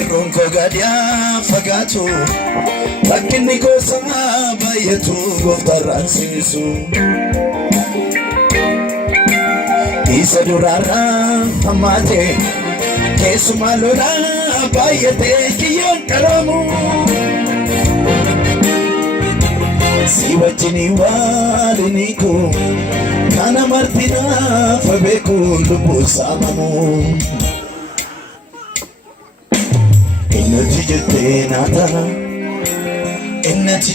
Irunko gadia fagatu Lakini ko sama bayatu Goftaran sisu Isa durara amate Kesuma lola bayate Kiyon karamu Siwajini waliniku Kana martina fabeku lubu samamu Innati jette nata Innati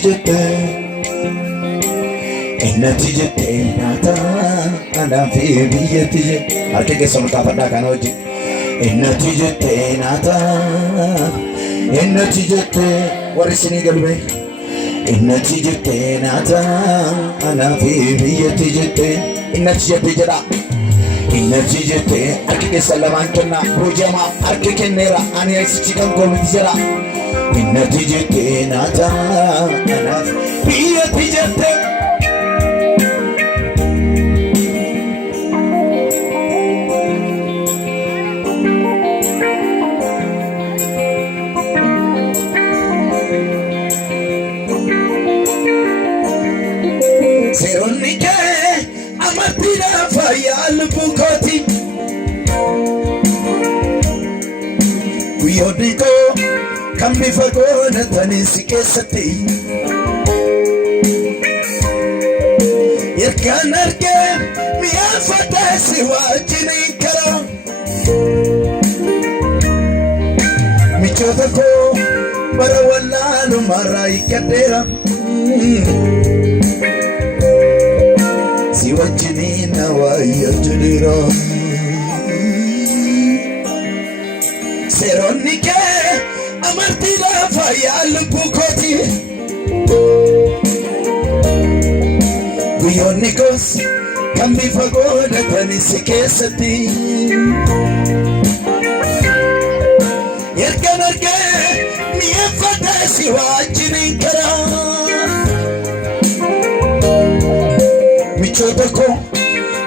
jette nata Anafi biyyati jette Harke ke somta fadda kana hoji Innati jette nata Innati jette Warisini galbe Innati jette nata Anafi biyyati jette Innati jette jada Innati jette Harke ke salaman kenna Rujama harke kennera Ani aisichi kan komiti jada Innati jette nata Anafi biyyati jette Seronike amartira fayal bukoti Kuyodiko kambi fagona tanisi kesati Yerkan arke miyafata siwajini kara Michodako barawalalu marai kadera Siwajini nawaya jadira Seronike amartila fayal bukoti Guyonikos kambi fagoda tanisi kesati Yerkan arke miyafata siwajini kara Michodako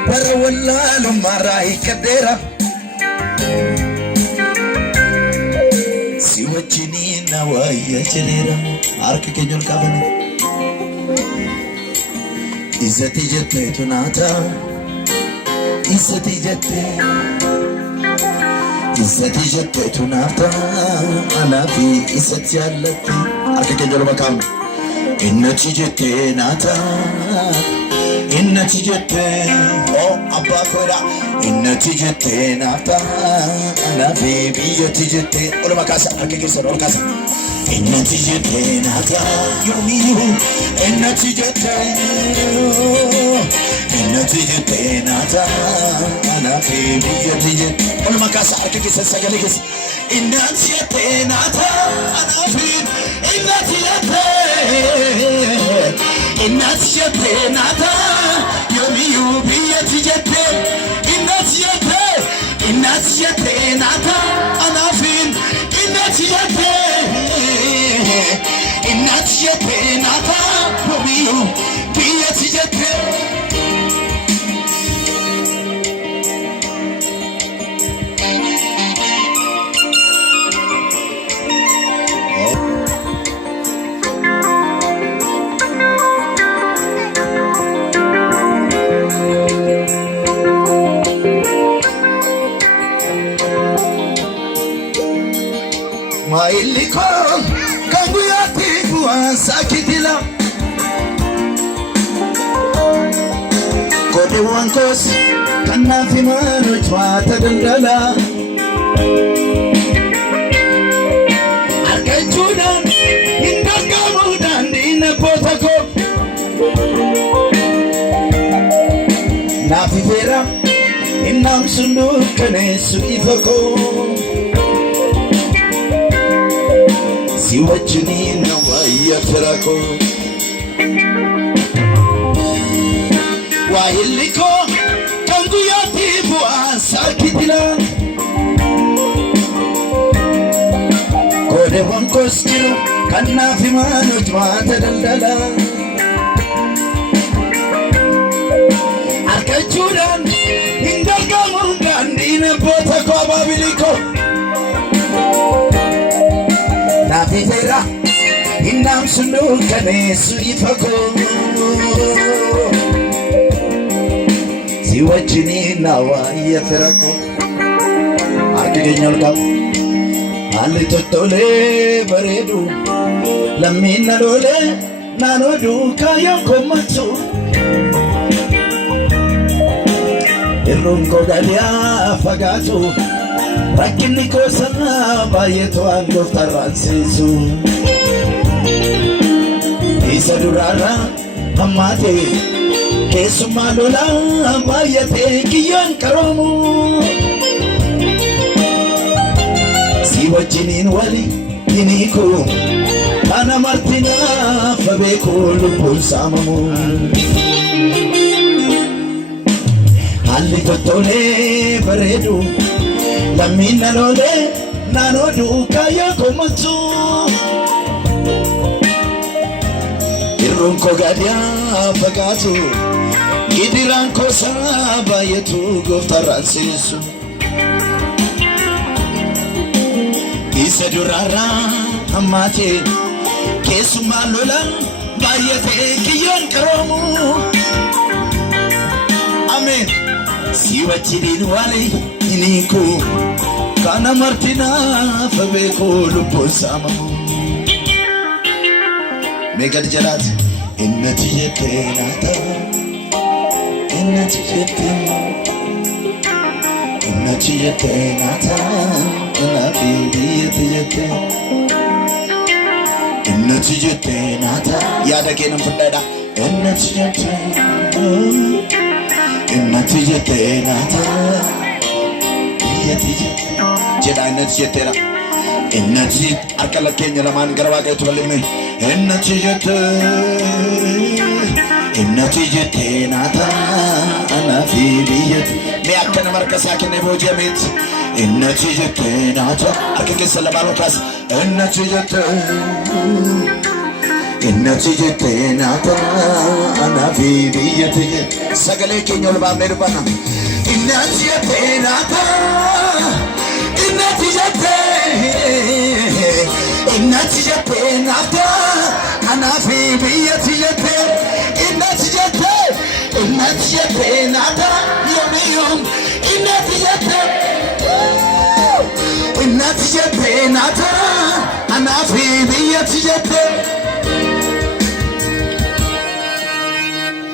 barawalalu marai kadera Siwajini nawaya jadira Arke kenyol kabani Izzati jette tunata Izzati jette tunata Anafi izzati allati Arke kenyol makam Innati jette nata Innati jette Oh abba koira Innati jette nata Anafi biyyati jette Ola makasa arke kenyol makasa Innati jette nata yomiyu Innati jette nata Anafi biyyati jette Ola makasa arke kenyol sagalikis Innati jette nata Anafi Innati jette nata yomiyu biyyati jette Innati jette nata Anafi Innati jette nata yomiyu biyyati jette Mailiko kangu yati sakitila Kode wankos kanafi manu chwata dandala Arkachudan indagamu dandina potako Nafi vera inam sundu kanesu ifako Siwajini nawaya firako Wahiliko kangu yati sakitila Kode wankos jiru kanafi manu jwata daldala Arkachudan indagamu dandina potako babiliko Tijera Inam sunu kane suifako Si wajini nawa yefirako Arki genyol kab Ali totole baredu Lamina dole nanodu kaya komatu Irunko galia fagatu Rakini ko sana bayeto ando taransisu Isa durara amate Kesuma lola bayate kiyan karomu Siwa jinin wali iniko Ana martina fabeko lupul samamu Ali totole baredu Lamina lole nanodu kaya komatu Irunko gadia fagatu Gidiranko saba yetu goftaransisu Isa durara amate Kesuma lola bayate kiyan karomu Amen Siwa chidin wale iniko Kana martina fabeko lupo samamu Megad jalat Innati jete nata Innati jete nata Nafi biyati jete Innati jete nata Yada kenam fundada Innati jete Innati jete nata Biyati jete Jeda innati jete na Innati arkala kenya laman garwa gaitu balime Innati jete nata Nafi biyati Me akkana markasa kenne bojamit Innati jete nata Arkake salabalo kas Innati jete nata Nafi biyati Sagale kenya laba merubana Innati jete nata Innati jete nata Nafi biyati jete Innati jete nata Yom Innati jete nata Nafi biyati jete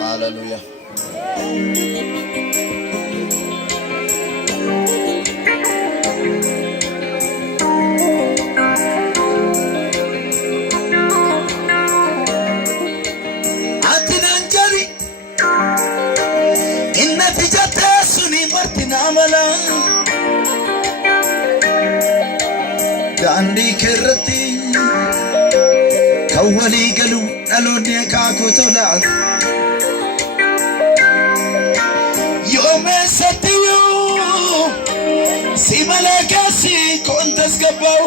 Hallelujah Gandhi kirti Kawali galu Nalodne kakutola Yome satiyo Si malakasi kontas kapaw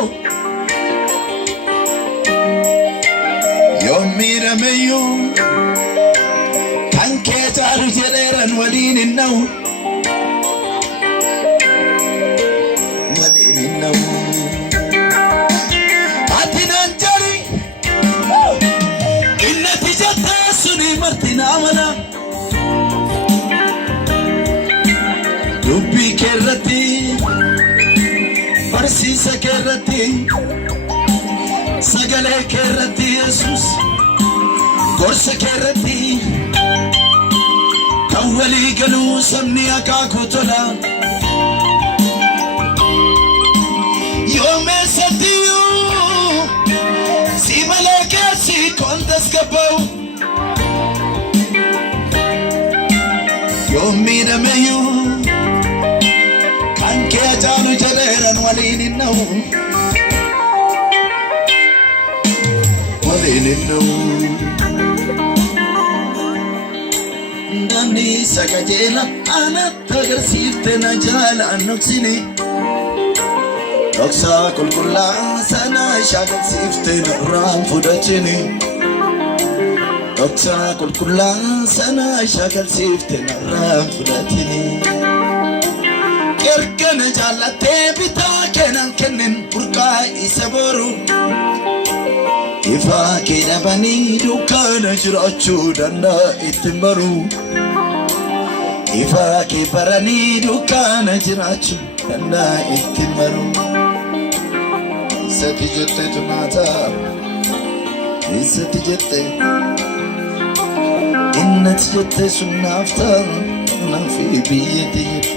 Yomi rameyo Kanke taru jeleran walinin naw Walinin naw Martinamana Dubbi kerrati Barsisa kerrati Sagale kerrati Jesus Gorsa kerrati Kawali galu samni akakutola Yome satiyo Si malakasi kontas kapaw Yomi rameyo Kanke ajanu jaleran walinin naw Walinin naw Nani sakajela Anat agarsiifte na jalaan nuksini Doksa kulkulla sana shagalsiifte na raan fudachini Doksa kulkulla sana shagalsiifte na raan fudachini Ergana jaalate bitaa kenan kennen burqaa isa boru Ifa kee banii dukkana jiraachuu danda'a itti baru. Ifa kee baranii dukkana jiraachuu danda'a itti baru. Isatti jetteetu naata, isatti jettee innati jettee sun naaf ta'a, naafi biyyatti jette.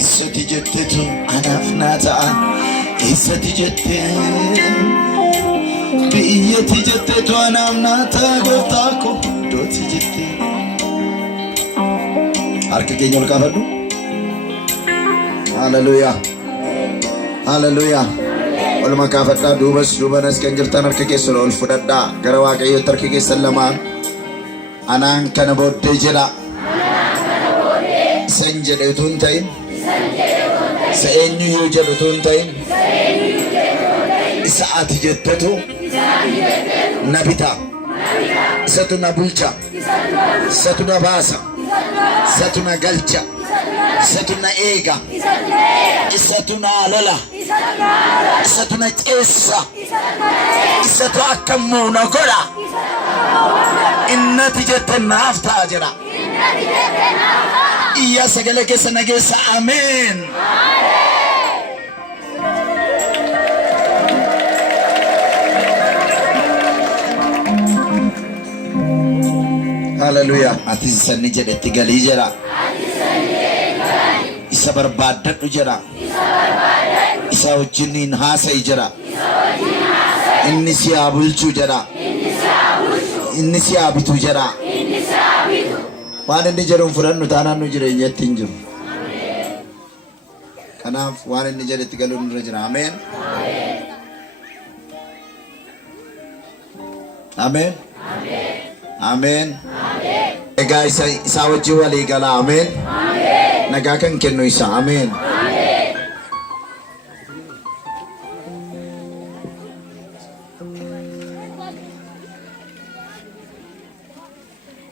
Isatti jetteetu anaaf naa ta'a, isatti jettee biyyatti jetteetu anaaf naa ta'a, gooftaa koo dooti jettee. Harka keenya ol kaafadhu. Hallelujah. Hallelujah. Ol makaafadhaa duubas duubanas kan jirtan harka keessan ol fudhadhaa gara Waaqayyootti harka keessan lamaan. Anaan kana booddee jedha. San jedhe utuu hin ta'in. Isa eenyuyyuu jedhu utuu hin ta'in. Isa ati jettetu na bita. Isatu na bulcha. Isatu na baasa. Isatu na galcha. Isatu na eega. Isatu na lola. Isatu na ceessa. Isatu akka muuna godha. Innati jette naaf ta'a jedha. Iyyaa sagalee keessa nageessa ameen. Hallelujah. Ati sanni jedhetti galii jedha. Isa barbaadadhu jedha. Isa wajjiniin haasa'i jedha. Inni si haa bulchu jedha. Inni si haa bitu jedha. Waan inni jedhuun fudhannu taanaan nu jireenyatti hin jiru. Kanaaf waan inni jedhetti galuun nurra jira. Ameen. Ameen. Ameen. Egaa isa wajjin walii gala. Ameen. Nagaa kan kennu isa. Ameen.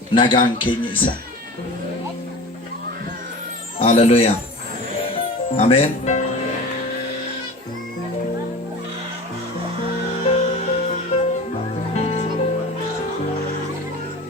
Nagaan keenya isa. Hallelujah. Amen.